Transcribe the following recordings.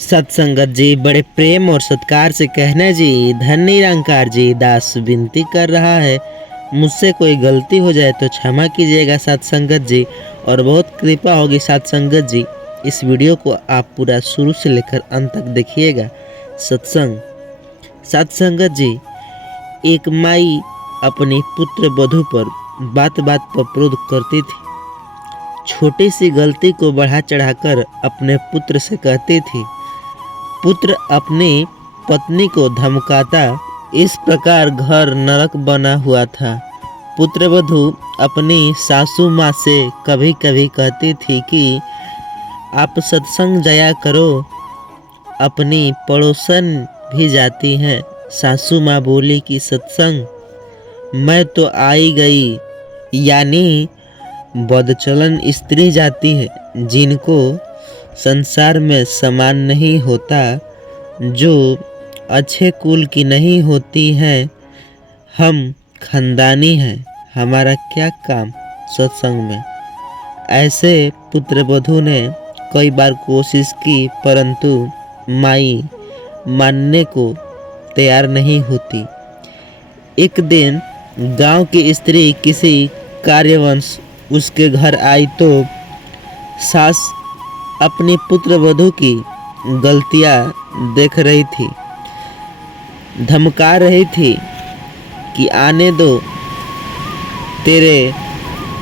सत्संगत जी बड़े प्रेम और सत्कार से कहने जी धन निरंकार जी दास विनती कर रहा है, मुझसे कोई गलती हो जाए तो क्षमा कीजिएगा सत्संगत जी। और बहुत कृपा होगी सत्संगत जी, इस वीडियो को आप पूरा शुरू से लेकर अंत तक देखिएगा। सत्संगत जी, एक माई अपनी पुत्र वधू पर बात बात पर क्रोध करती थी। छोटी सी गलती को बढ़ा चढ़ाकर अपने पुत्र से कहती थी। पुत्र अपनी पत्नी को धमकाता, इस प्रकार घर नरक बना हुआ था। पुत्रवधू अपनी सासू माँ से कभी कभी कहती थी कि आप सत्संग जाया करो, अपनी पड़ोसन भी जाती हैं। सासू माँ बोली कि सत्संग मैं तो आई गई, यानी बदचलन स्त्री जाती है, जिनको संसार में समान नहीं होता, जो अच्छे कुल की नहीं होती हैं। हम खानदानी हैं, हमारा क्या काम सत्संग में। ऐसे पुत्रवधू ने कई बार कोशिश की, परंतु माई मानने को तैयार नहीं होती। एक दिन गांव की स्त्री किसी कार्यवश उसके घर आई तो सास अपनी पुत्रवधू की गलतियां देख रही थी, धमका रही थी कि आने दो तेरे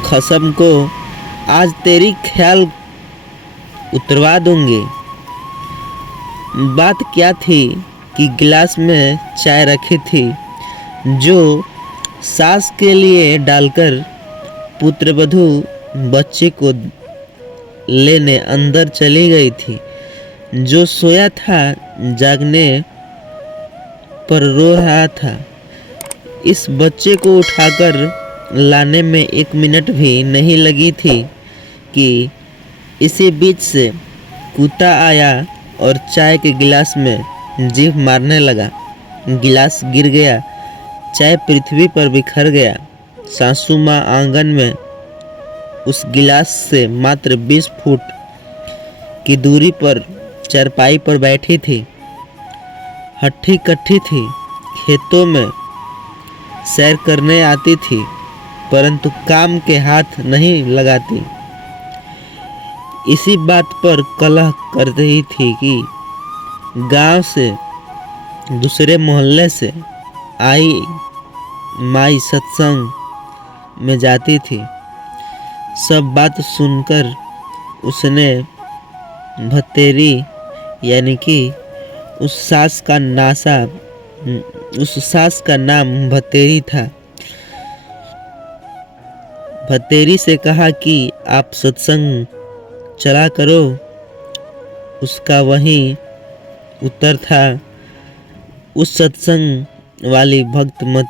खसम को, आज तेरी ख्याल उतरवा दूंगी। बात क्या थी कि गिलास में चाय रखी थी, जो सास के लिए डालकर पुत्रवधू बच्चे को लेने अंदर चली गई थी। जो सोया था जागने पर रो रहा था। इस बच्चे को उठाकर लाने में 1 मिनट भी नहीं लगी थी कि इसी बीच से कुत्ता आया और चाय के गिलास में जीभ मारने लगा। गिलास गिर गया, चाय पृथ्वी पर बिखर गया। सासू माँ आंगन में उस गिलास से मात्र 20 फुट की दूरी पर चारपाई पर बैठी थी। हट्ठी कट्ठी थी, खेतों में सैर करने आती थी, परंतु काम के हाथ नहीं लगाती। इसी बात पर कलह कर रही थी कि गांव से दूसरे मोहल्ले से आई माई सत्संग में जाती थी। सब बात सुनकर उसने भतेरी यानी कि उस सास का नाम भतेरी था, भतेरी से कहा कि आप सत्संग चला करो। उसका वही उत्तर था। उस सत्संग वाली भक्त मत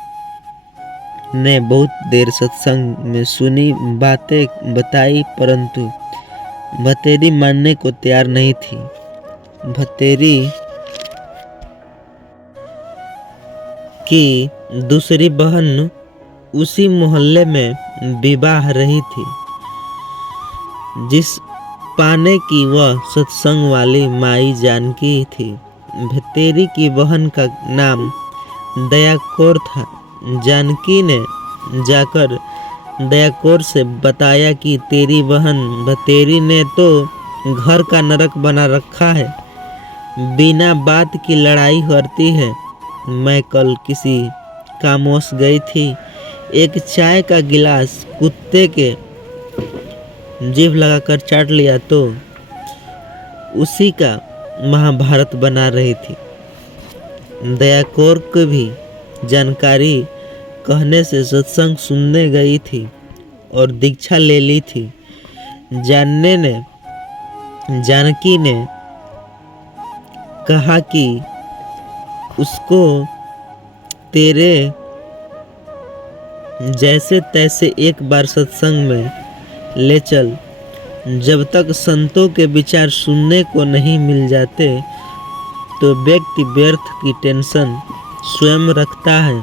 ने बहुत देर सत्संग में सुनी, बातें बताई, परंतु भतेरी मानने को तैयार नहीं थी। भतेरी की दूसरी बहन उसी मोहल्ले में विवाह रही थी, जिस पाने की वह सत्संग वाली माई जानकी थी। भतेरी की बहन का नाम दया कौर था। जानकी ने जाकर दया कौर से बताया कि तेरी बहन भतेरी ने तो घर का नरक बना रखा है, बिना बात की लड़ाई करती है। मैं कल किसी कामवश गई थी, एक चाय का गिलास कुत्ते के जीभ लगाकर चाट लिया तो उसी का महाभारत बना रही थी। दया कौर को भी जानकारी कहने से सत्संग सुनने गई थी और दीक्षा ले ली थी। जानकी ने कहा कि उसको तेरे जैसे तैसे एक बार सत्संग में ले चल। जब तक संतों के विचार सुनने को नहीं मिल जाते तो व्यक्ति व्यर्थ की टेंशन स्वयं रखता है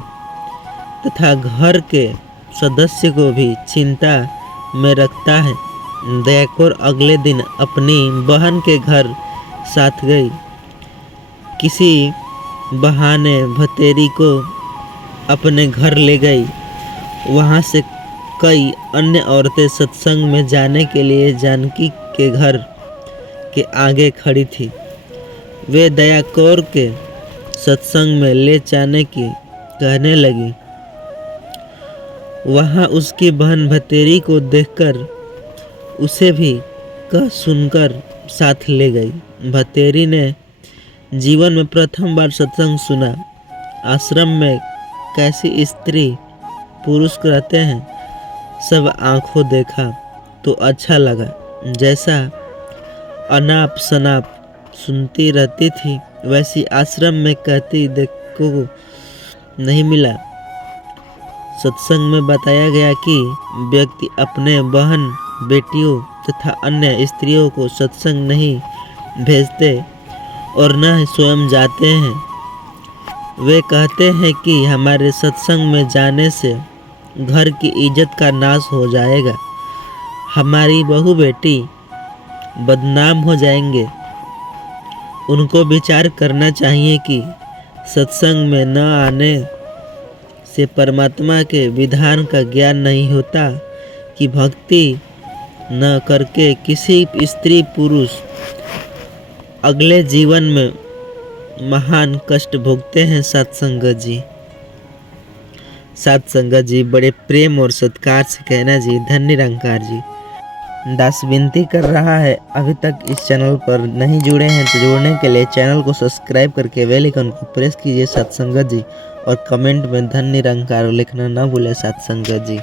तथा घर के सदस्य को भी चिंता में रखता है। दया कौर अगले दिन अपनी बहन के घर साथ गई। किसी बहाने भतेरी को अपने घर ले गई। वहाँ से कई अन्य औरतें सत्संग में जाने के लिए जानकी के घर के आगे खड़ी थी। वे दया कौर के सत्संग में ले जाने की कहने लगी। वहाँ उसकी बहन भतेरी को देखकर उसे भी कह सुनकर साथ ले गई। भतेरी ने जीवन में प्रथम बार सत्संग सुना। आश्रम में कैसी स्त्री पुरुष रहते हैं सब आंखों देखा तो अच्छा लगा। जैसा अनाप शनाप सुनती रहती थी वैसी आश्रम में कहती देखो नहीं मिला। सत्संग में बताया गया कि व्यक्ति अपने बहन बेटियों तथा अन्य स्त्रियों को सत्संग नहीं भेजते और न ही स्वयं जाते हैं। वे कहते हैं कि हमारे सत्संग में जाने से घर की इज्जत का नाश हो जाएगा, हमारी बहू बेटी बदनाम हो जाएंगे। उनको विचार करना चाहिए कि सत्संग में न आने से परमात्मा के विधान का ज्ञान नहीं होता कि भक्ति न करके किसी स्त्री पुरुष अगले जीवन में महान कष्ट भोगते हैं। सत्संगत जी, सत्संगत जी बड़े प्रेम और सत्कार से कहना जी। धन्य निरंकार जी। दास विनती कर रहा है, अभी तक इस चैनल पर नहीं जुड़े हैं तो जुड़ने के लिए चैनल को सब्सक्राइब करके बेल आइकन को प्रेस कीजिए सत्संगत जी। और कमेंट में धन्य निरंकार लिखना ना भूले सत्संगत जी।